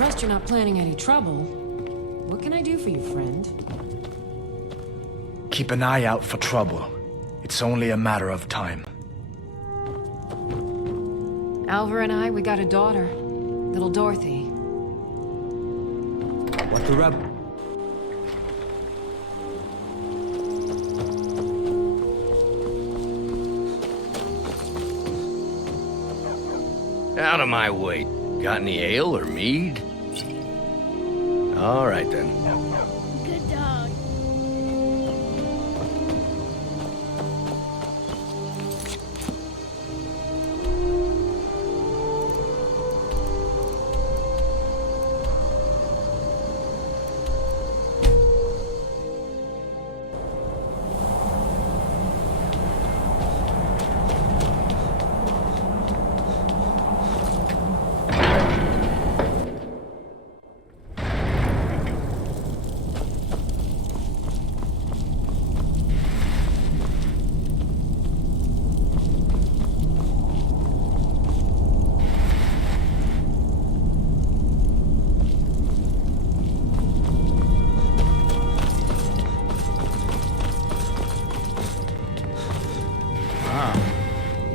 trust you're not planning any trouble. What can I do for you, friend? Keep an eye out for trouble. It's only a matter of time. Alvar and I, we got a daughter. Little Dorothy. What the rub? Out of my way. Got any ale or mead? All right then. Good dog.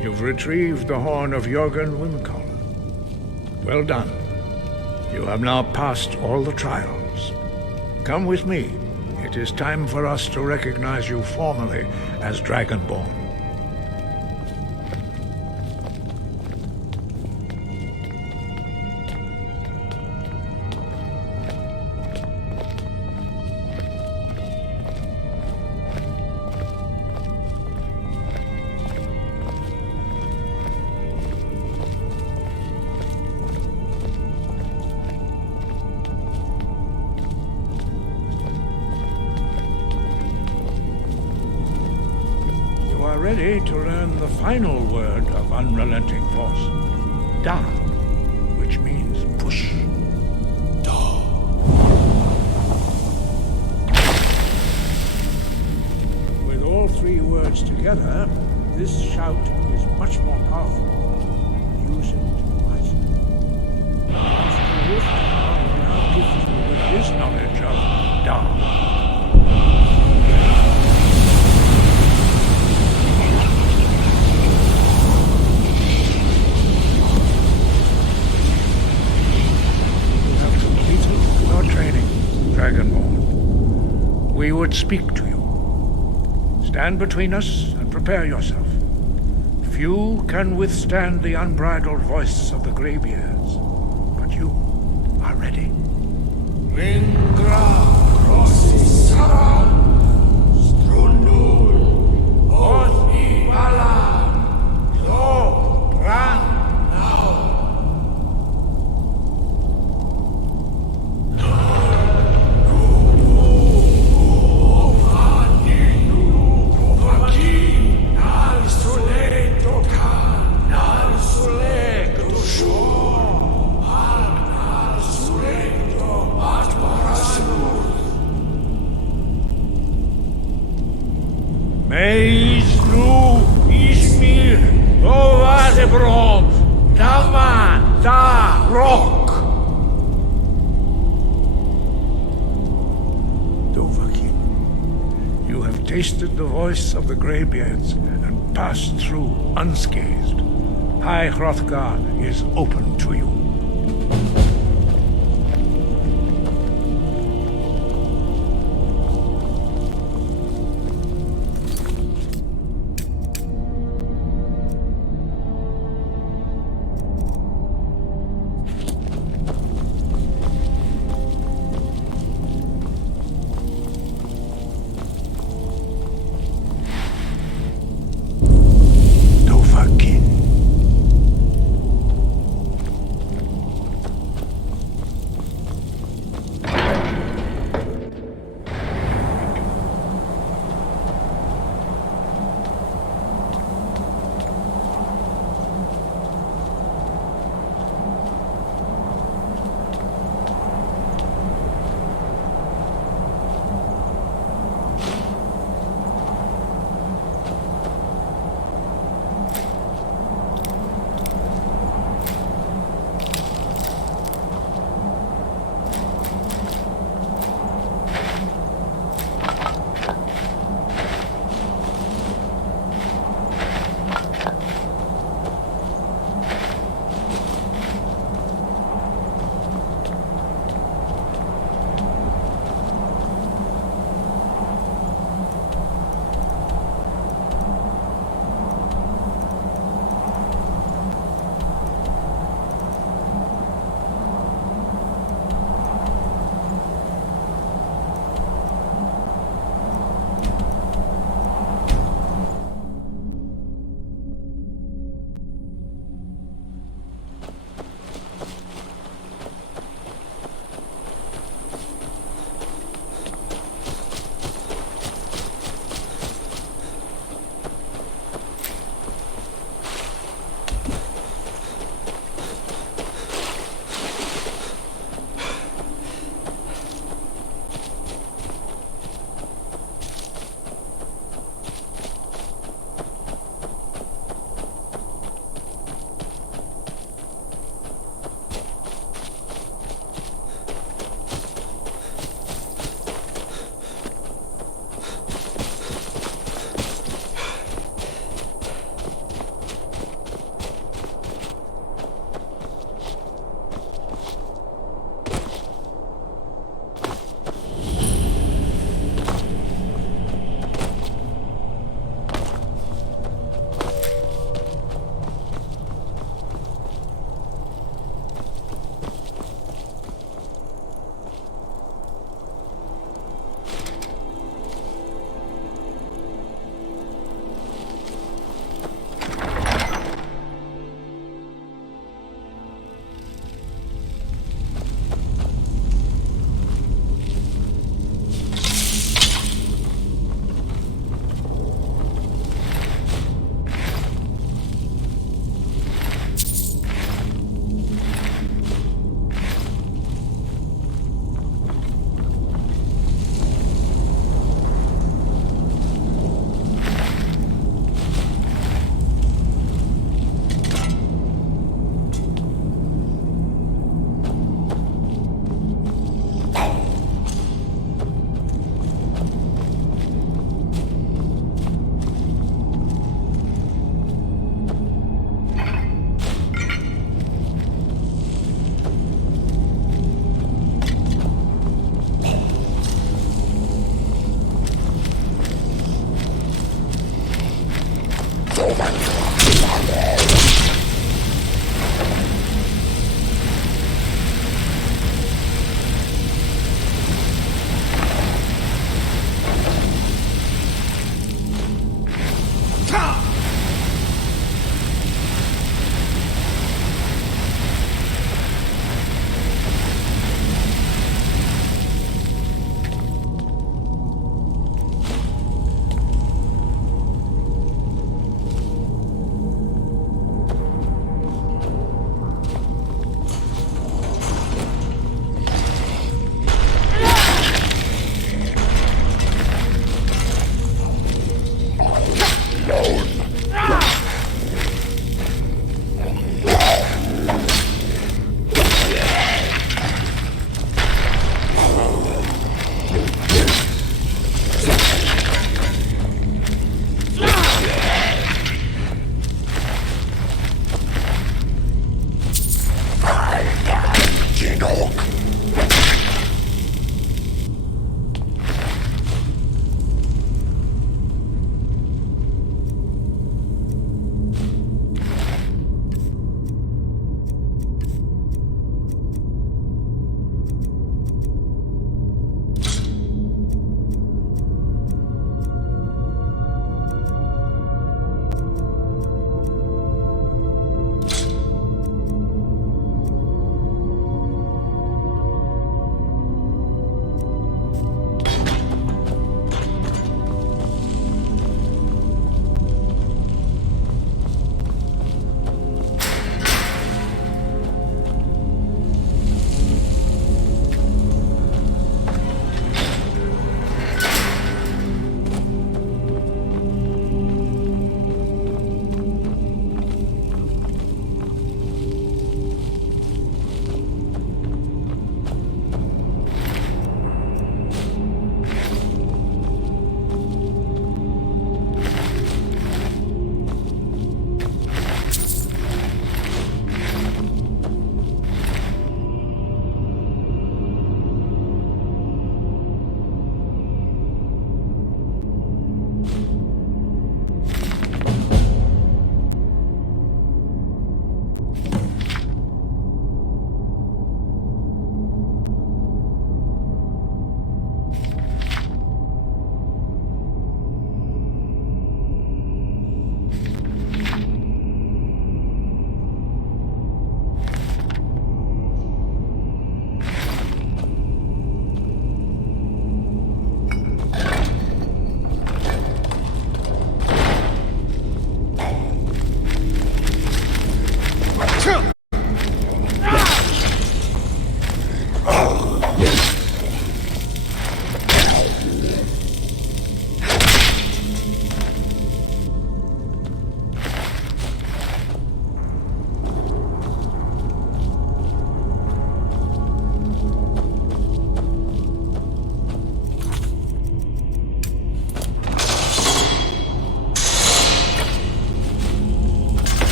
You've retrieved the horn of Jörgen Windcaller. Well done. You have now passed all the trials. Come with me. It is time for us to recognize you formally as Dragonborn. Ready to learn the final word of unrelenting force. Da, which means push. Da. With all three words together, this shout is much more powerful. Use it wisely. Master Wolfgar will now gift you with his knowledge of Da. Dragonborn, we would speak to you. Stand between us and prepare yourself. Few can withstand the unbridled voice of the Greybeards, but you are ready. Vingra Rossisara Strundul Othi Balan Lo Ran Now. Meisnu Ismir Ovadebrom Dama Da Rock. Dovahkiin, you have tasted the voice of the Greybeards and passed through unscathed. High Hrothgar is open to you.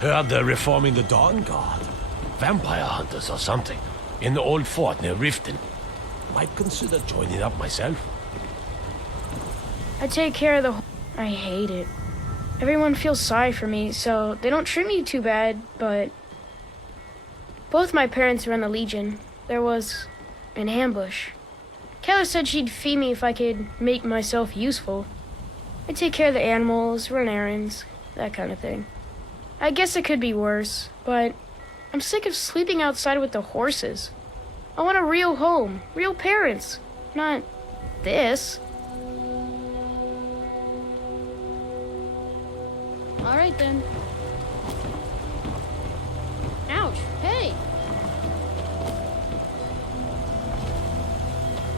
Heard they're reforming the Dawn Guard. Vampire hunters or something. In the old fort near Riften. Might consider joining up myself. I take care of the I hate it. Everyone feels sorry for me, so they don't treat me too bad, but... Both my parents were in the Legion. There was an ambush. Kayla said she'd feed me if I could make myself useful. I take care of the animals, run errands, that kind of thing. I guess it could be worse, but I'm sick of sleeping outside with the horses. I want a real home, real parents, not this. All right, then. Ouch. Hey!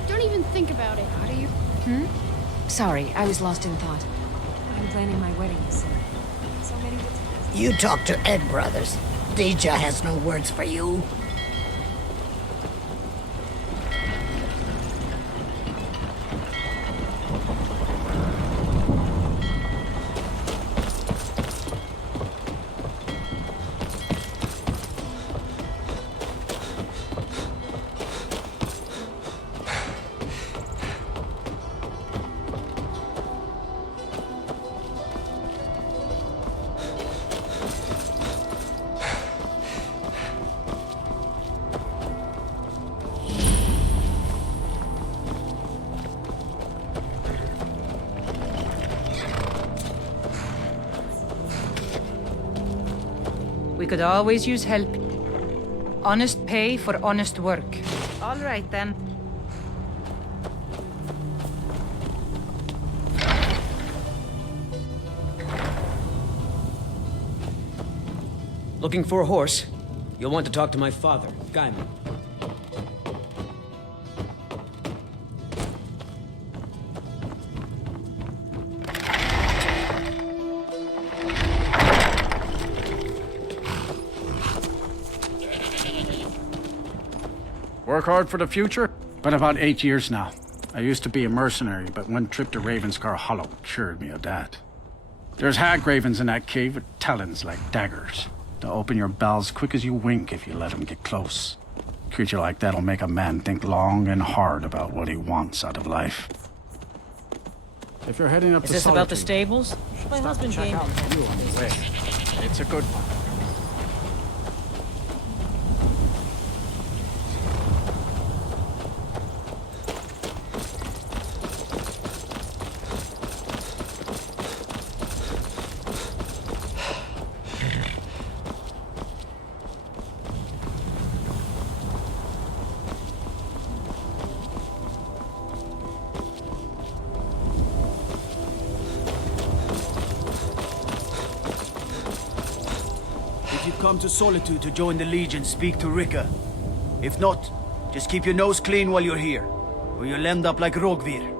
Don't even think about it. How do you... Sorry, I was lost in thought. I'm planning my wedding, so many details. You talk to Ed Brothers. Deja has no words for you. We could always use help. Honest pay for honest work. All right, then. Looking for a horse? You'll want to talk to my father, Gaiman. Work hard for the future? Been about 8 years now. I used to be a mercenary, but one trip to Ravenscar Hollow cured me of that. There's hag ravens in that cave with talons like daggers. They'll open your bowels quick as you wink if you let them get close. A creature like that'll make a man think long and hard about what he wants out of life. If you're heading up Is to this about the Solitude, stables? My stop husband and check came. out the view on the way. It's a good one. If you've come to Solitude to join the Legion, speak to Rika. If not, just keep your nose clean while you're here, or you'll end up like Rogvir.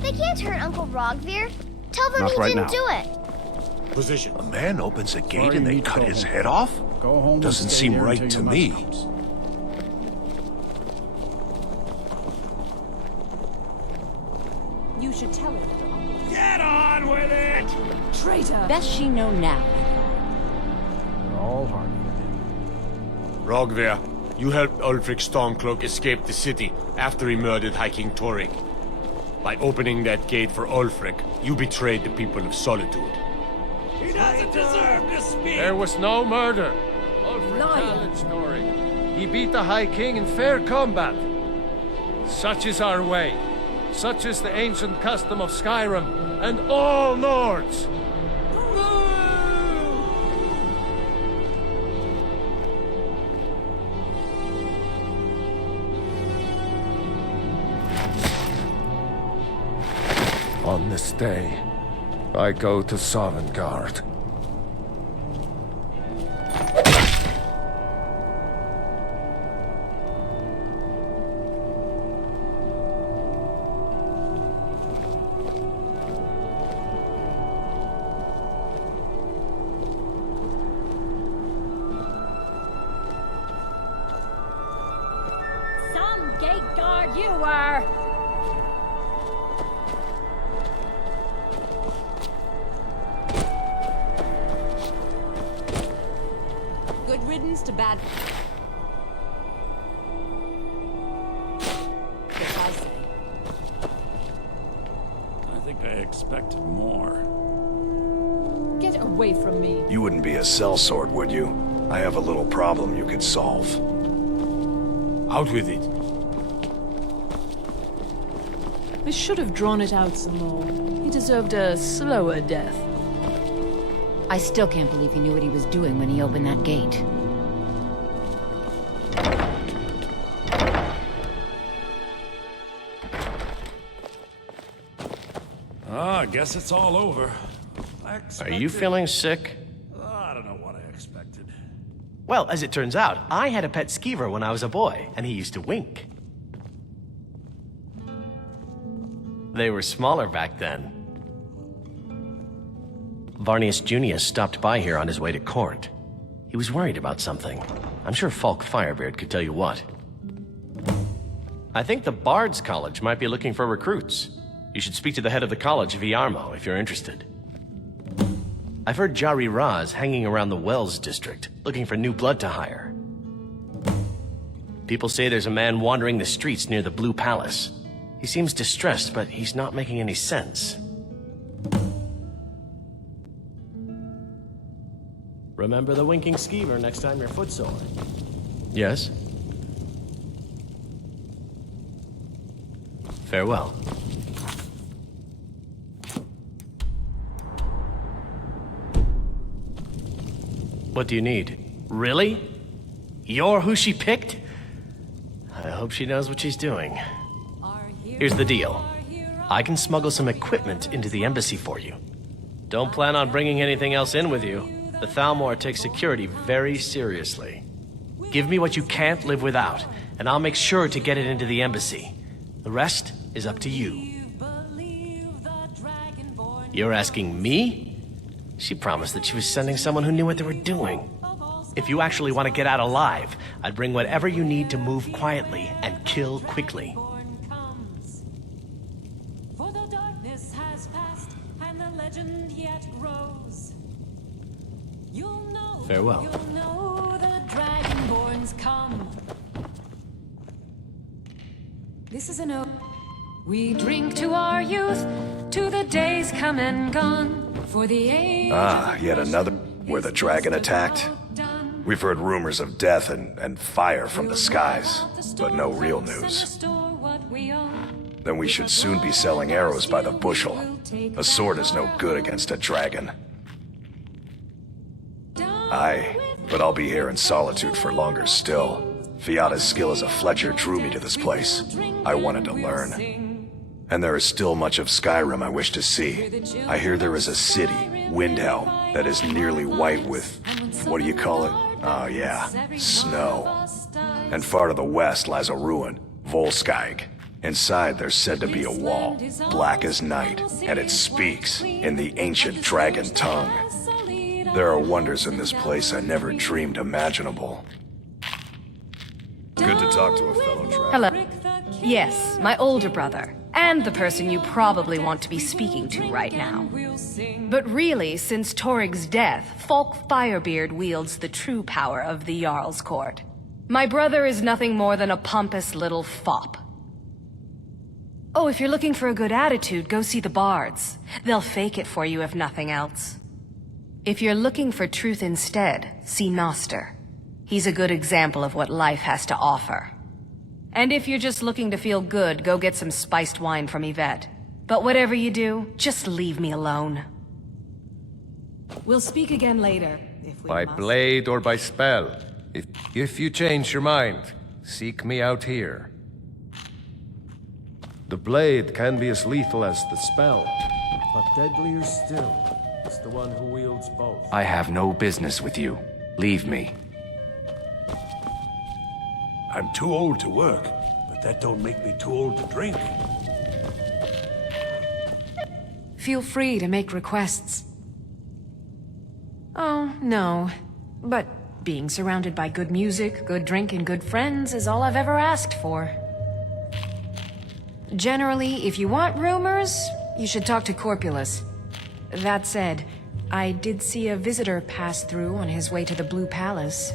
They can't hurt Uncle Rogvir. Tell them Not he right didn't now. do it. Position. A man opens a gate Sorry, and you they need to cut go his home. head off? Go home and Doesn't stay seem here right until to your me. mother comes. You should tell her that her uncle... Get on with it! Traitor! Best she know now. We're all hard. Rogvir, you helped Ulfric Stormcloak escape the city after he murdered High King Torrik. By opening that gate for Ulfric, you betrayed the people of Solitude. He doesn't deserve to speak! There was no murder. Ulfric Liar. challenged Torrik. He beat the High King in fair combat. Such is our way. Such is the ancient custom of Skyrim and all Nords. On this day, I go to Sovngarde. riddance to bad... Guess I say. I think I expected more. Get away from me. You wouldn't be a sellsword, would you? I have a little problem you could solve. Out with it. I should have drawn it out some more. He deserved a slower death. I still can't believe he knew what he was doing when he opened that gate. I guess it's all over. Are you feeling sick? I don't know what I expected. Well, as it turns out, I had a pet skeever when I was a boy, and he used to wink. They were smaller back then. Varnius Junius stopped by here on his way to court. He was worried about something. I'm sure Falk Firebeard could tell you what. I think the Bard's College might be looking for recruits. You should speak to the head of the college, Viarmo, if you're interested. I've heard Jari Raz hanging around the Wells district, looking for new blood to hire. People say there's a man wandering the streets near the Blue Palace. He seems distressed, but he's not making any sense. Remember the winking skeever next time you're footsore. Yes? Farewell. What do you need? Really? You're who she picked? I hope she knows what she's doing. Here's the deal. I can smuggle some equipment into the embassy for you. Don't plan on bringing anything else in with you. The Thalmor takes security very seriously. Give me what you can't live without, and I'll make sure to get it into the embassy. The rest is up to you. You're asking me? She promised that she was sending someone who knew what they were doing. If you actually want to get out alive, I'd bring whatever you need to move quietly and kill quickly. Farewell. You'll know the Dragonborns come. This is an we drink to our youth, to the days come and gone, for the age. Yet another where the dragon attacked. We've heard rumors of death and fire from the skies, but no real news. Then we should soon be selling arrows by the bushel. A sword is no good against a dragon. Aye, but I'll be here in solitude for longer still. Fiata's skill as a fletcher drew me to this place. I wanted to learn. And there is still much of Skyrim I wish to see. I hear there is a city, Windhelm, that is nearly white with, what do you call it? Oh yeah, snow. And far to the west lies a ruin, Volskag. Inside there's said to be a wall, black as night, and it speaks in the ancient dragon tongue. There are wonders in this place I never dreamed imaginable. Good to talk to a fellow traveler. Hello. Yes, my older brother, and the person you probably want to be speaking to right now. But really, since Torig's death, Falk Firebeard wields the true power of the Jarl's Court. My brother is nothing more than a pompous little fop. Oh, if you're looking for a good attitude, go see the bards. They'll fake it for you if nothing else. If you're looking for truth instead, see Noster. He's a good example of what life has to offer. And if you're just looking to feel good, go get some spiced wine from Yvette. But whatever you do, just leave me alone. We'll speak again later, if we By must. blade or by spell. If you change your mind, seek me out here. The blade can be as lethal as the spell, but deadlier still is the one who wields both. I have no business with you. Leave me. I'm too old to work, but that don't make me too old to drink. Feel free to make requests. Oh, no. But being surrounded by good music, good drink, and good friends is all I've ever asked for. Generally, if you want rumors, you should talk to Corpulus. That said, I did see a visitor pass through on his way to the Blue Palace.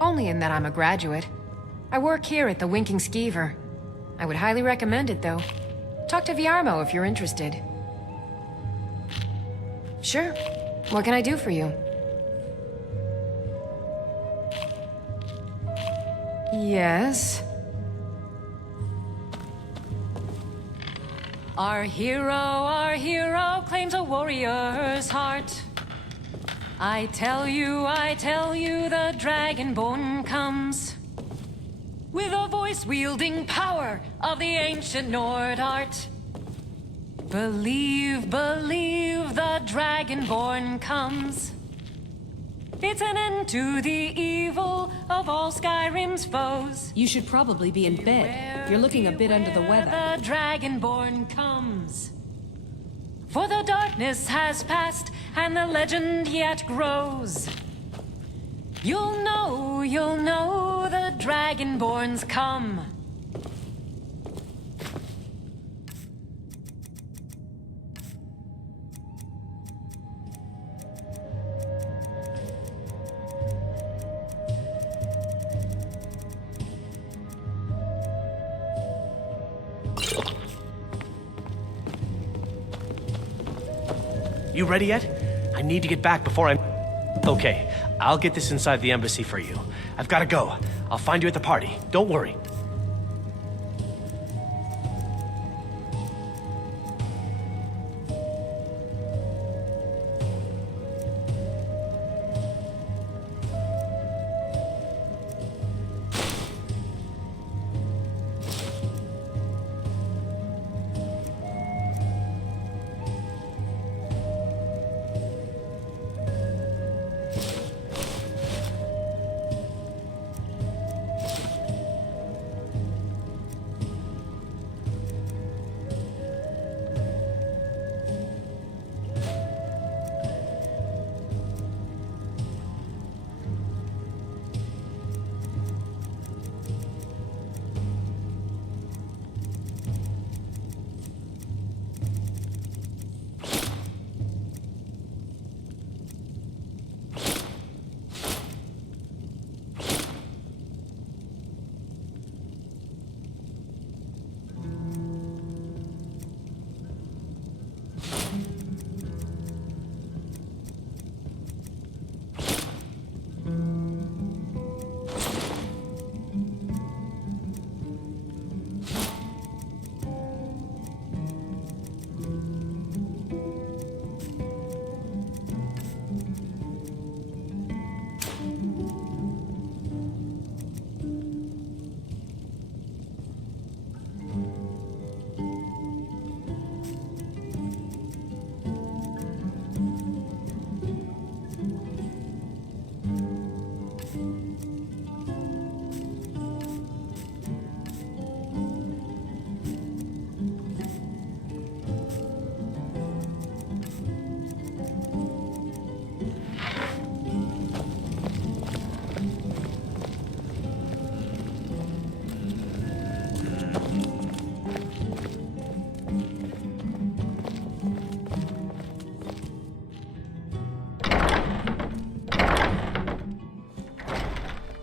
Only in that I'm a graduate. I work here at the Winking Skeever. I would highly recommend it, though. Talk to Viarmo if you're interested. Sure. What can I do for you? Yes? Our hero claims a warrior's heart. I tell you, the Dragonborn comes with a voice-wielding power of the ancient Nord art. Believe, the Dragonborn comes. It's an end to the evil of all Skyrim's foes. You should probably be in bed. You're looking a bit under the weather. The Dragonborn comes. For the darkness has passed, and the legend yet grows. You'll know, the Dragonborns come. You ready yet? I need to get back before I'm... Okay, I'll get this inside the embassy for you. I've gotta go. I'll find you at the party. Don't worry.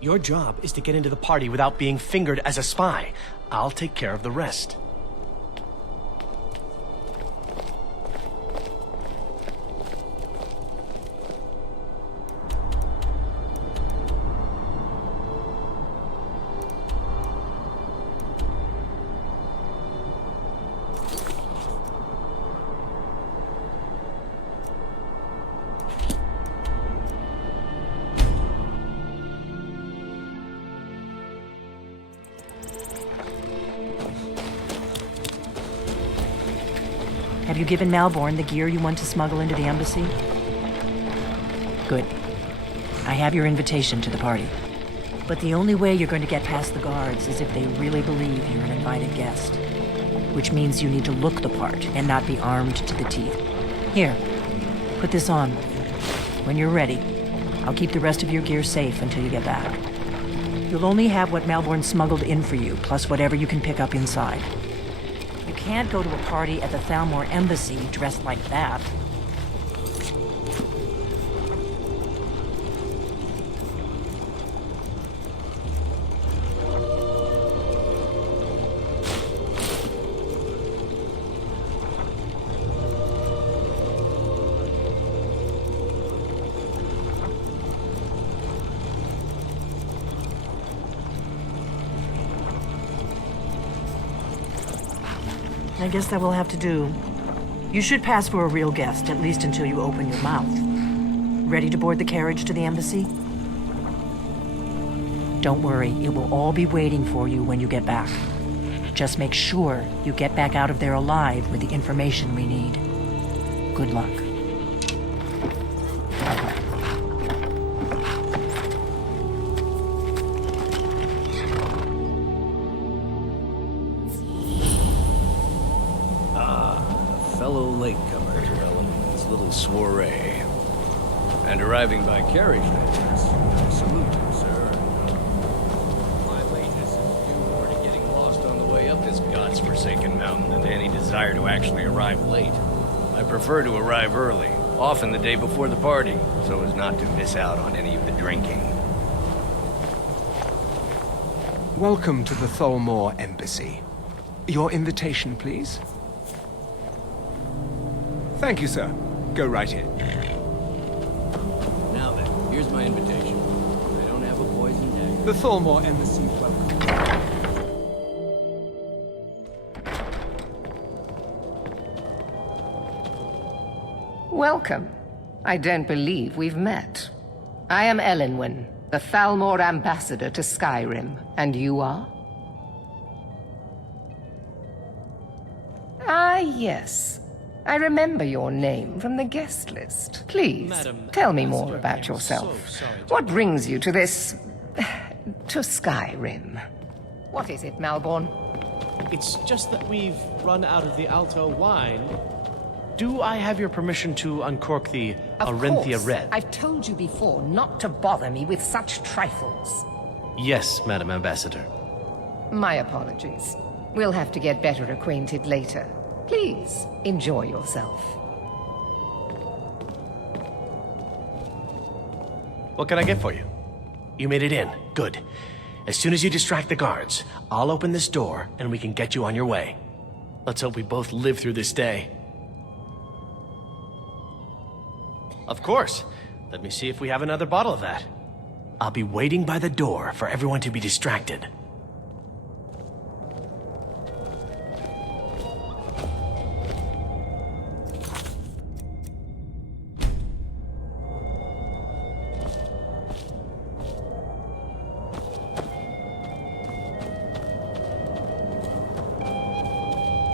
Your job is to get into the party without being fingered as a spy. I'll take care of the rest. Have you given Malborn the gear you want to smuggle into the embassy? Good. I have your invitation to the party. But the only way you're going to get past the guards is if they really believe you're an invited guest. Which means you need to look the part and not be armed to the teeth. Here, put this on. When you're ready, I'll keep the rest of your gear safe until you get back. You'll only have what Malborn smuggled in for you, plus whatever you can pick up inside. You can't go to a party at the Thalmor embassy dressed like that. I guess that will have to do. You should pass for a real guest, at least until you open your mouth. Ready to board the carriage to the embassy? Don't worry, it will all be waiting for you when you get back. Just make sure you get back out of there alive with the information we need. Good luck. Fellow latecomer to Element's little soiree. And arriving by carriage, I salute you, sir. My lateness is due more to getting lost on the way up this god's-forsaken mountain than to any desire to actually arrive late. I prefer to arrive early, often the day before the party, so as not to miss out on any of the drinking. Welcome to the Thalmor Embassy. Your invitation, please? Thank you, sir. Go right in. Now then, here's my invitation. I don't have a poison dagger. The Thalmor Embassy welcome. Welcome. I don't believe we've met. I am Elenwen, the Thalmor ambassador to Skyrim. And you are? Ah, yes. I remember your name from the guest list. Please, Madam, tell me more about yourself. What brings you to this... to Skyrim? What is it, Malborn? It's just that we've run out of the Alto wine. Do I have your permission to uncork the Arenthia Red? I've told you before not to bother me with such trifles. Yes, Madam Ambassador. My apologies. We'll have to get better acquainted later. Please, enjoy yourself. What can I get for you? You made it in. Good. As soon as you distract the guards, I'll open this door and we can get you on your way. Let's hope we both live through this day. Of course. Let me see if we have another bottle of that. I'll be waiting by the door for everyone to be distracted.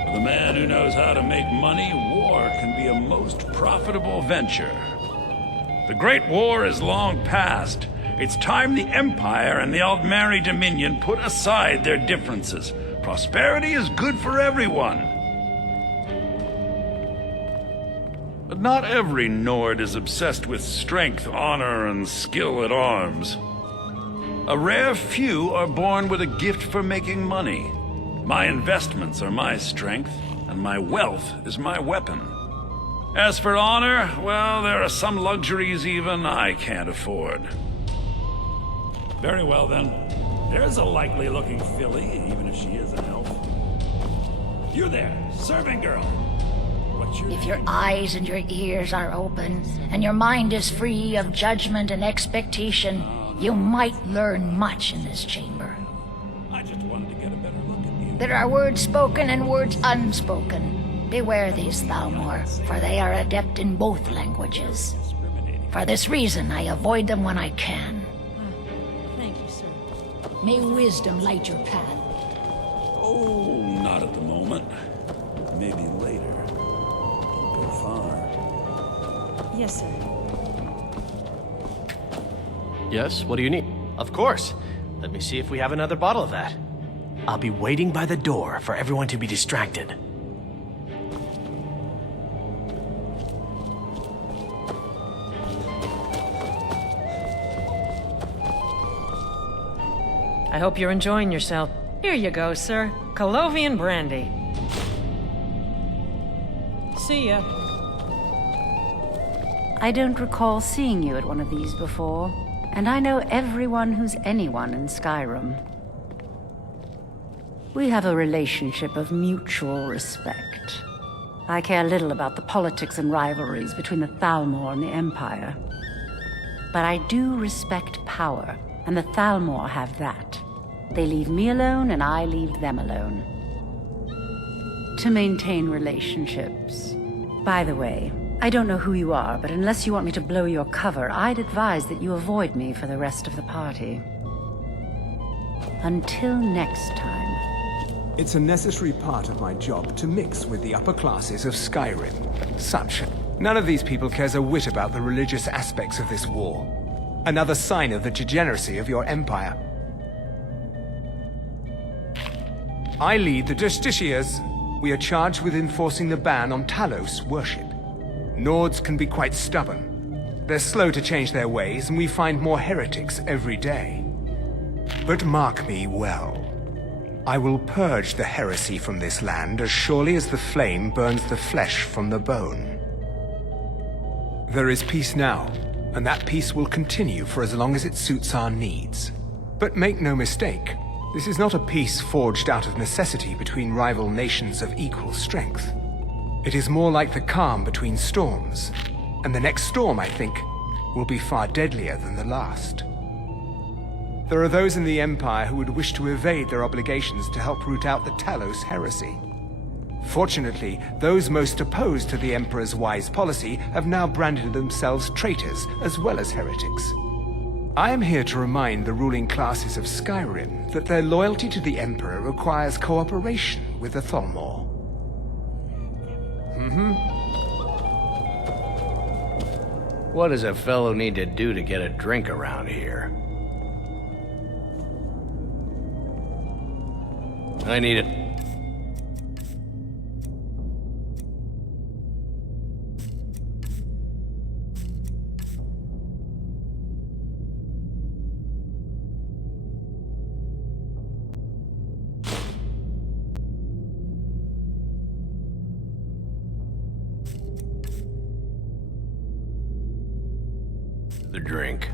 For the man who knows how to make money, war can be a most profitable venture. The Great War is long past. It's time the Empire and the Aldmeri Dominion put aside their differences. Prosperity is good for everyone. But not every Nord is obsessed with strength, honor, and skill at arms. A rare few are born with a gift for making money. My investments are my strength, and my wealth is my weapon. As for honor, well, there are some luxuries even I can't afford. Very well, then. There's a likely-looking filly, even if she is an elf. You there, serving girl. What's your If your eyes and your ears are open, and your mind is free of judgment and expectation, you might learn much in this chamber. I just wanted to get a better look at you. There are words spoken and words unspoken. Beware these, Thalmor, for they are adept in both languages. For this reason, I avoid them when I can. Thank you, sir. May wisdom light your path. Oh, not at the moment. Maybe later. Don't go far. Yes, sir. Yes, what do you need? Of course. Let me see if we have another bottle of that. I'll be waiting by the door for everyone to be distracted. I hope you're enjoying yourself. Here you go, sir. Colovian brandy. See ya. I don't recall seeing you at one of these before, and I know everyone who's anyone in Skyrim. We have a relationship of mutual respect. I care little about the politics and rivalries between the Thalmor and the Empire. But I do respect power, and the Thalmor have that. They leave me alone, and I leave them alone. to maintain relationships. By the way, I don't know who you are, but unless you want me to blow your cover, I'd advise that you avoid me for the rest of the party. Until next time. It's a necessary part of my job to mix with the upper classes of Skyrim. Such. None of these people cares a whit about the religious aspects of this war. Another sign of the degeneracy of your empire. I lead the Justiciars. We are charged with enforcing the ban on Talos worship. Nords can be quite stubborn. They're slow to change their ways, and we find more heretics every day. But mark me well. I will purge the heresy from this land as surely as the flame burns the flesh from the bone. There is peace now, and that peace will continue for as long as it suits our needs. But make no mistake, this is not a peace forged out of necessity between rival nations of equal strength. It is more like the calm between storms, and the next storm, I think, will be far deadlier than the last. There are those in the Empire who would wish to evade their obligations to help root out the Talos heresy. Fortunately, those most opposed to the Emperor's wise policy have now branded themselves traitors as well as heretics. I am here to remind the ruling classes of Skyrim that their loyalty to the Emperor requires cooperation with the Thalmor. What does a fellow need to do to get a drink around here? I need it. The drink.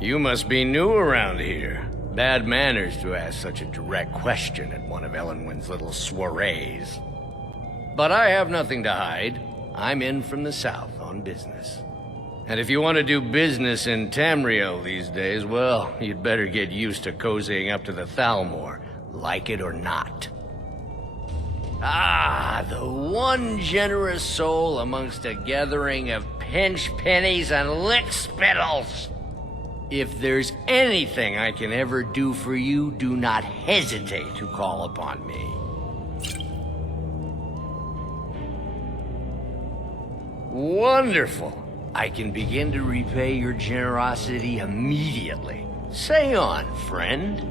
You must be new around here. Bad manners to ask such a direct question at one of Elenwen's little soirees. But I have nothing to hide. I'm in from the south on business. And if you want to do business in Tamriel these days, well, you'd better get used to cozying up to the Thalmor, like it or not. Ah, the one generous soul amongst a gathering of pinch pennies and lick spittles. If there's anything I can ever do for you, do not hesitate to call upon me. Wonderful. I can begin to repay your generosity immediately. Say on, friend.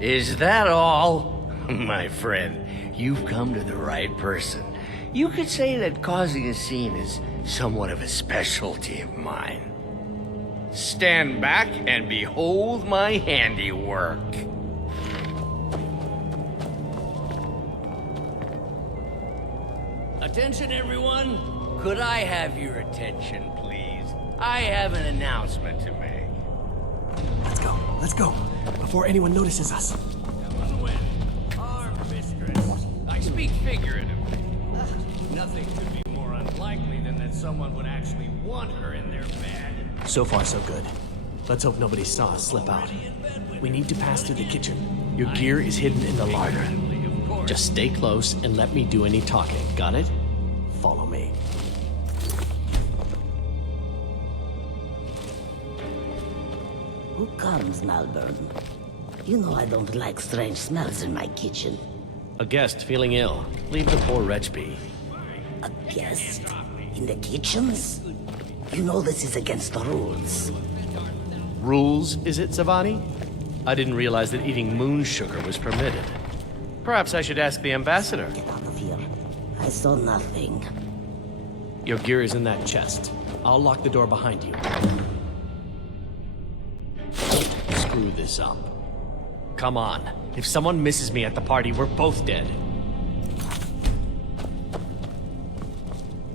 Is that all? My friend, you've come to the right person. You could say that causing a scene is somewhat of a specialty of mine. Stand back and behold my handiwork. Attention, everyone. Could I have your attention, please? I have an announcement to make. Let's go, before anyone notices us. Our mistress. I speak figuratively. Nothing could be more unlikely than that someone would actually want her in their bed. So far, so good. Let's hope nobody saw us slip out. We need to pass through the kitchen. Your gear is hidden in the larder. Just stay close and let me do any talking. Got it? Follow me. Who comes, Malvern? You know I don't like strange smells in my kitchen. A guest feeling ill. Leave the poor wretch be. A guest? In the kitchens? You know this is against the rules. Rules, is it, Zavani? I didn't realize that eating moon sugar was permitted. Perhaps I should ask the ambassador. Get out of here. I saw nothing. Your gear is in that chest. I'll lock the door behind you. Screw this up. Come on. If someone misses me at the party, we're both dead.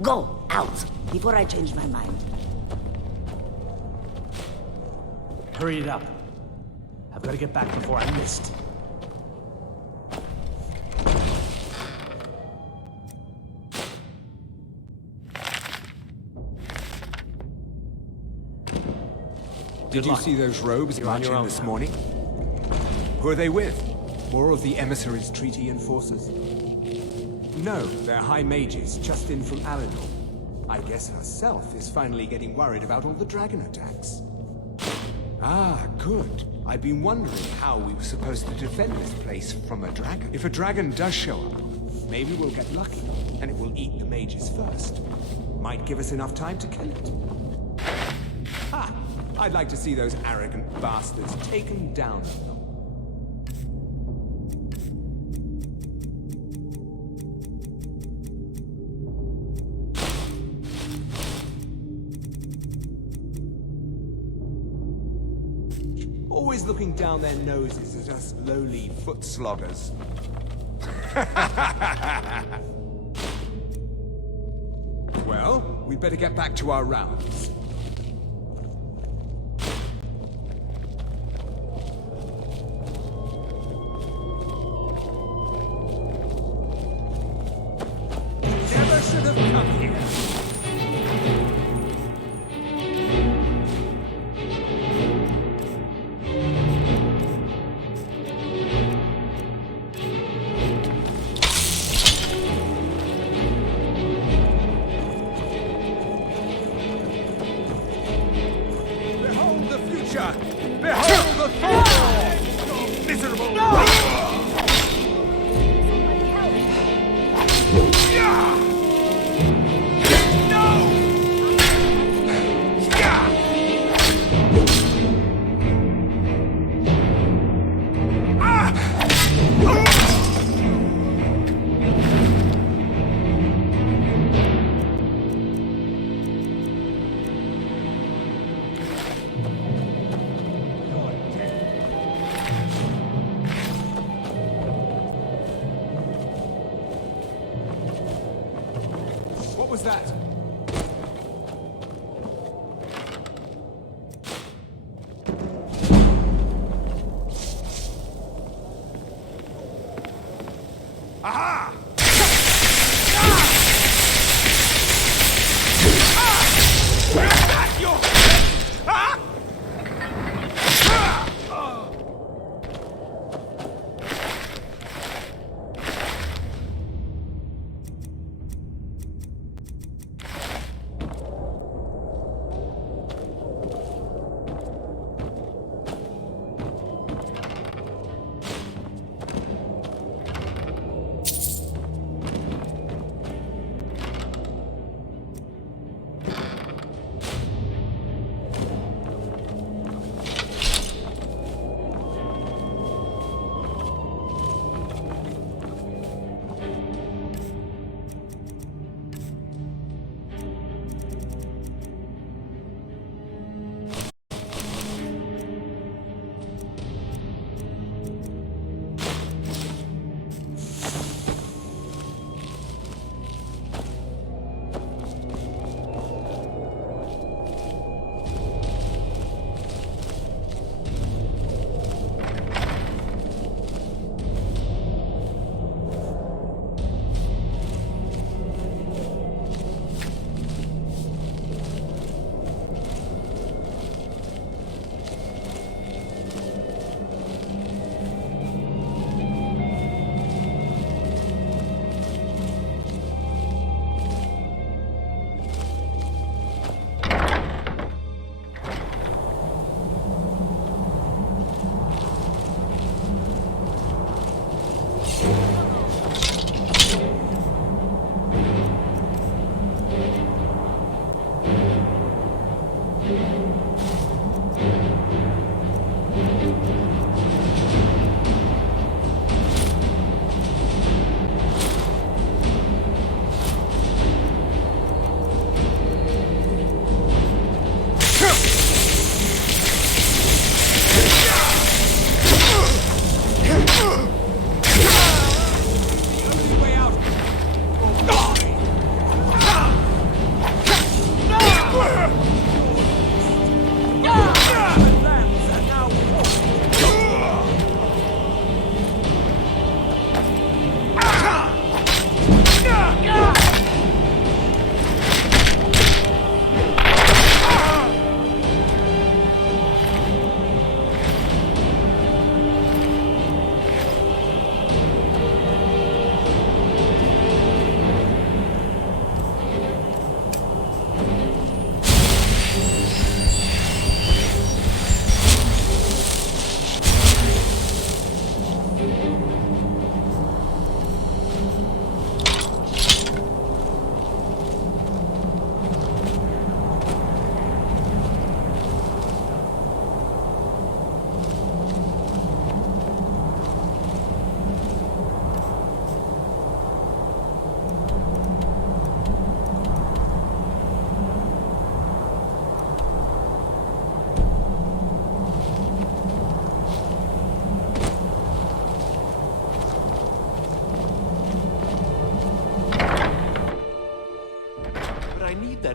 Go, out, before I change my mind. Hurry it up. I've got to get back before I'm missed. Did you see those robes marching this morning? Who are they with? More of the emissaries' treaty enforcers? No, they're high mages, just in from Alinor. I guess herself is finally getting worried about all the dragon attacks. Ah, good. I've been wondering how we were supposed to defend this place from a dragon. If a dragon does show up, maybe we'll get lucky, and it will eat the mages first. Might give us enough time to kill it. Ha! I'd like to see those arrogant bastards taken down. Always looking down their noses at us lowly foot sloggers. Well, we'd better get back to our rounds. Never should have come here. Behold the fall! Miserable!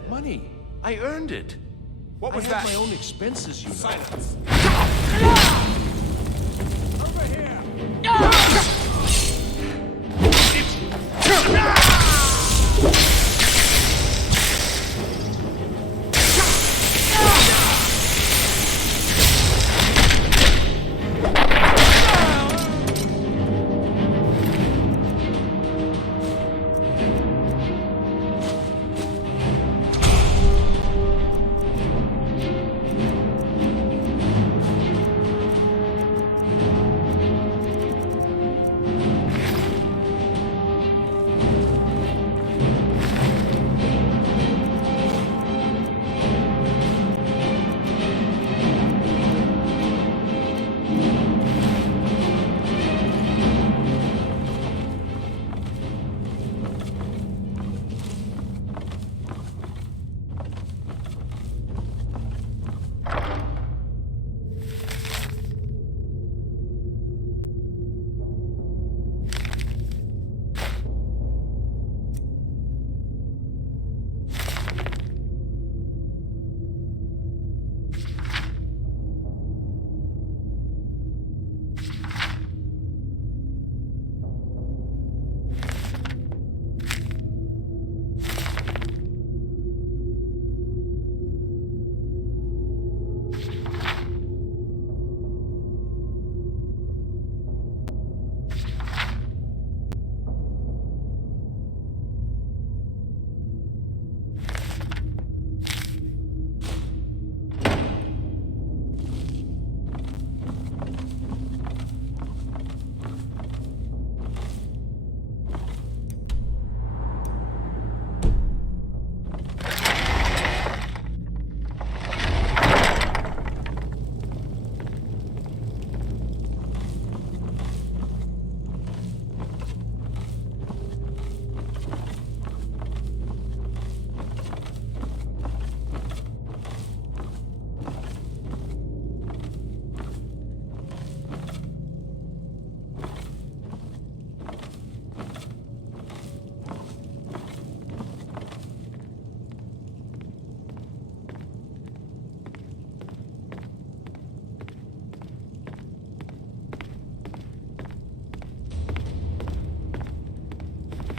money. I earned it. What was I that? have my own expenses, you know. Silence.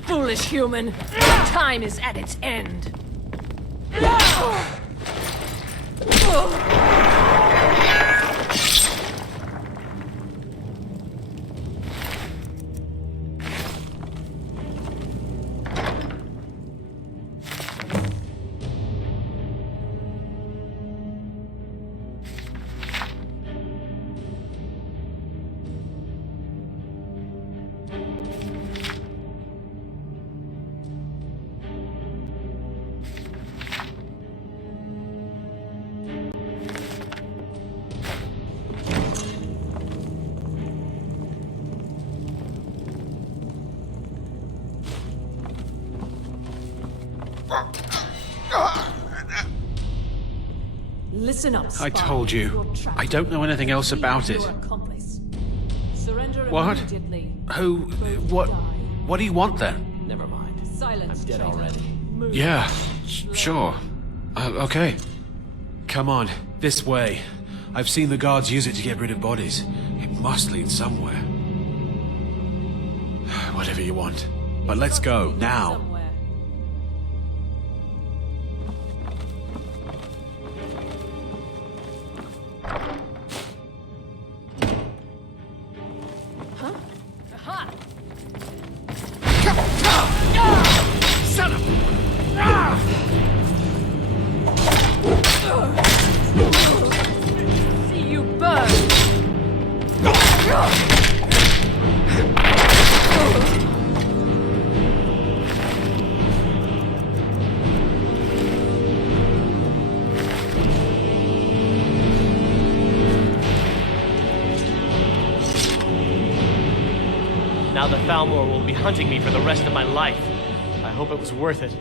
Foolish human! Time is at its end. Listen up, spy. I told you. You're trapped. I don't know anything else about it. Your accomplice. Surrender What? immediately. Who? What do you want then? Never mind. Silence, I'm dead traitor. already. Move. Yeah, sure. Okay. Come on, this way. I've seen the guards use it to get rid of bodies. It must lead somewhere. Whatever you want. But let's go, now. Somewhere. Huh? Aha! Son of... See you burn! Now the Thalmor will be hunting me for the rest of my life. I hope it was worth it.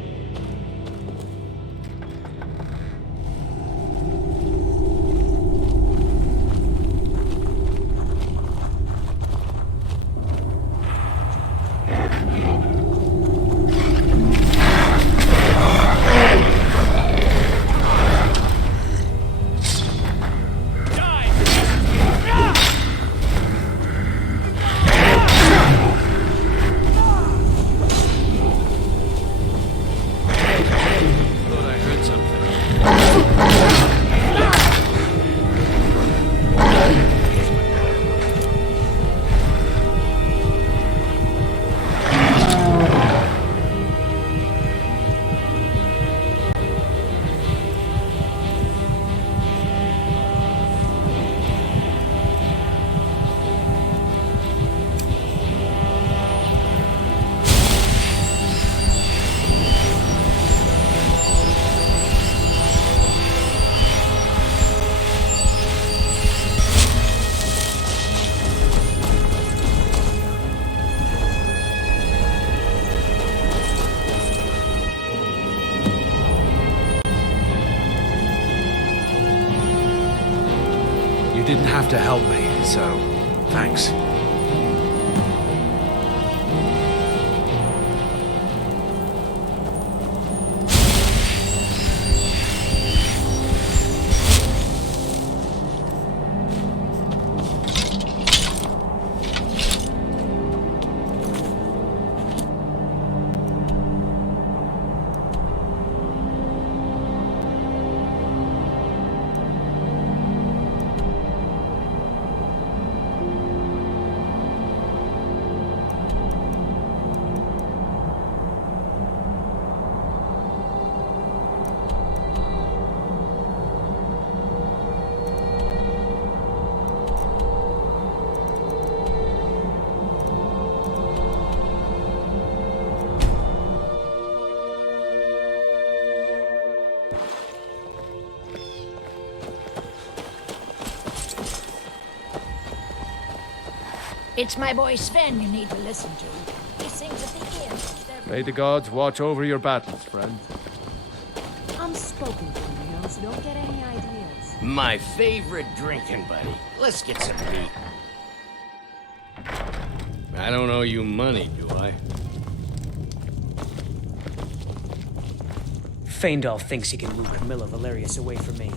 didn't have to help me, so thanks. It's my boy Sven you need to listen to. He sings at the inn. May the gods watch over your battles, friend. I'm spoken for, you know, so don't get any ideas. My favorite drinking buddy. Let's get some meat. I don't owe you money, do I? Feindal thinks he can woo Camilla Valerius away from me.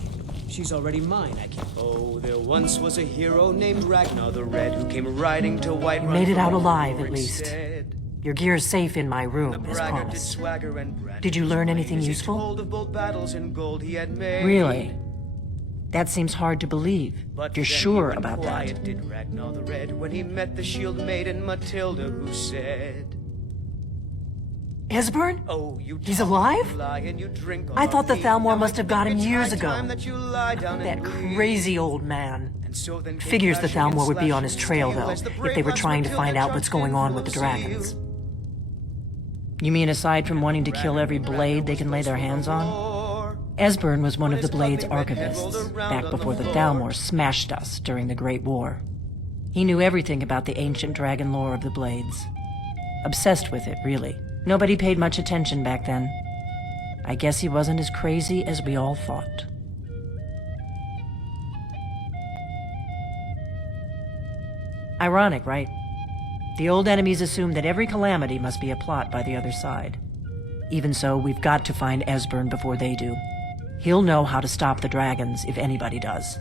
She's already mine, I can't. Oh, there once was a hero named Ragnar the Red who came riding to Whiterun. You made it out from alive, at Ulfric least. said. Your gear's safe in my room, as promised. Did you learn anything useful? Told of bold battles and gold he had made. Really? That seems hard to believe. But You're then sure he went about quiet, that? Did Ragnar the Red when he met the shield maiden Matilda, who said, Esbern? "Oh, you He's talk, alive? you lie, and you drink I on thought the me. Thalmor Now must I have got him think it's years high ago. time that you lie down That and breathe." crazy old man. And so then came Figures the crashing and Thalmor would be on his slashing trail, steel though, as the if brave they were lads trying to Matilda find out what's charged going in on full with the of steel. dragons. You mean aside from wanting to kill every blade they can lay their hands on? Esbern was one of the Blade's archivists, back before the Thalmor smashed us during the Great War. He knew everything about the ancient dragon lore of the Blades. Obsessed with it, really. Nobody paid much attention back then. I guess he wasn't as crazy as we all thought. Ironic, right? The old enemies assumed that every calamity must be a plot by the other side. Even so, we've got to find Esbern before they do. He'll know how to stop the dragons, if anybody does.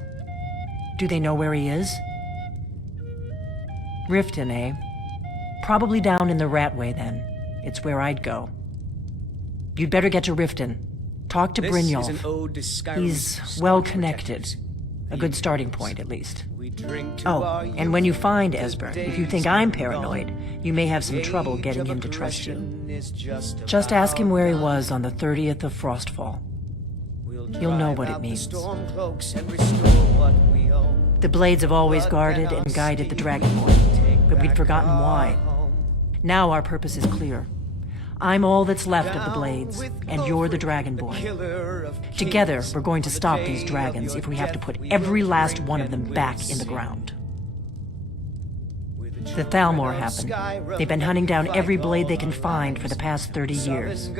Do they know where he is? Riften, eh? Probably down in the Ratway, then. It's where I'd go. You'd better get to Riften. Talk to This is an Brynjolf. ode to Skyrim's He's storm well-connected. A good starting point, at least. We drink to Oh, our and when you youth, find 'cause Esbern, the if you days think are I'm gone. paranoid, you may have some trouble Age getting of him to trust you. aggression is Just ask him where he was on the 30th of Frostfall. You'll know what it means. Stormcloaks and restore what we own. The Blades have always guarded and guided the Dragonborn, but we'd forgotten why. Now our purpose is clear. I'm all that's left of the Blades, and you're the Dragonborn. Together, we're going to stop these dragons if we have to put every last one of them back in the ground. The Thalmor happened. They've been hunting down every blade they can find for the past 30 years.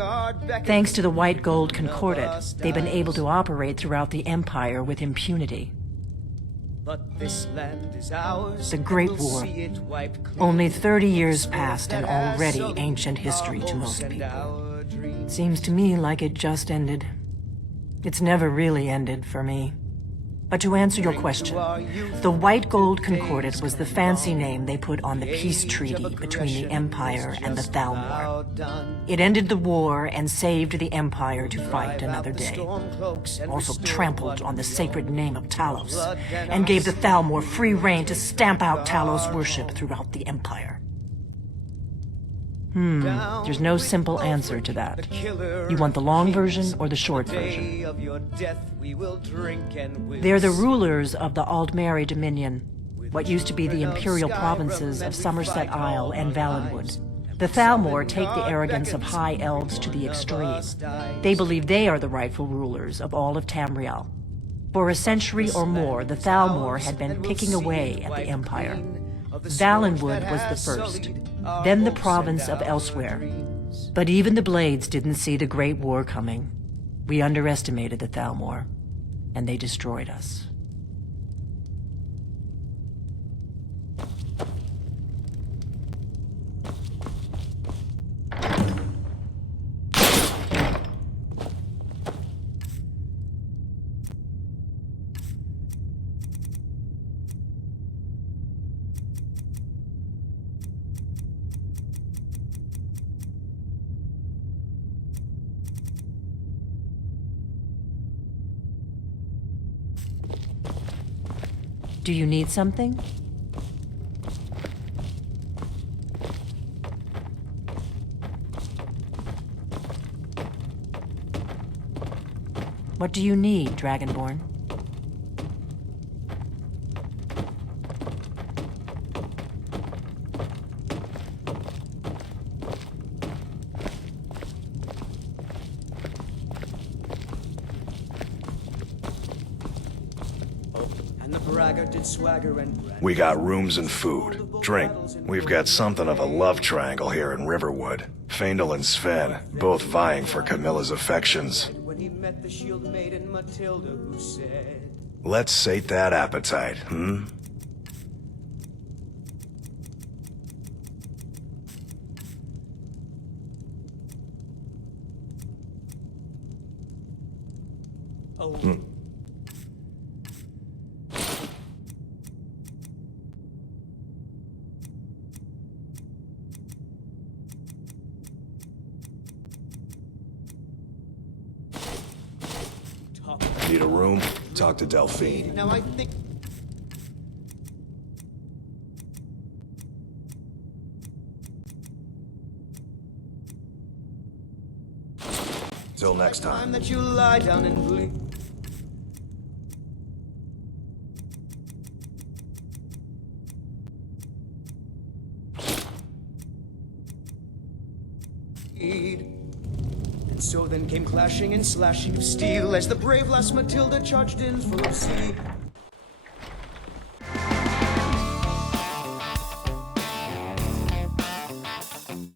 Thanks to the White Gold Concordat, they've been able to operate throughout the Empire with impunity. But this land is ours. The Great and we'll War. see it wiped clean. Only 30 years passed and already ancient history to most people. Seems to me like it just ended. It's never really ended for me. But to answer your question, the White Gold Concordat was the fancy name they put on the peace treaty between the Empire and the Thalmor. It ended the war and saved the Empire to fight another day. Also trampled on the sacred name of Talos, and gave the Thalmor free rein to stamp out Talos worship throughout the Empire. There's no simple answer to that. You want the long version or the short version? They're the rulers of the Aldmeri Dominion, what used to be the imperial provinces of Somerset Isle and Valenwood. The Thalmor take the arrogance of high elves to the extreme. They believe they are the rightful rulers of all of Tamriel. For a century or more, the Thalmor had been picking away at the Empire. Valenwood was the first, then the province of Elsewhere. But even the Blades didn't see the Great War coming. We underestimated the Thalmor, and they destroyed us. Do you need something? What do you need, Dragonborn? And the braggart did swagger and brag. We got rooms and food, drink. We've got something of a love triangle here in Riverwood. Faendal and Sven, both vying for Camilla's affections. When he met the shield maiden Matilda, who said, Let's sate that appetite, hmm? "Oh, Need a room? Talk to Delphine. now I think." Till next time. Time that you lie down and bleed. And so then came clashing and slashing of steel as the brave lass Matilda charged in full of sea.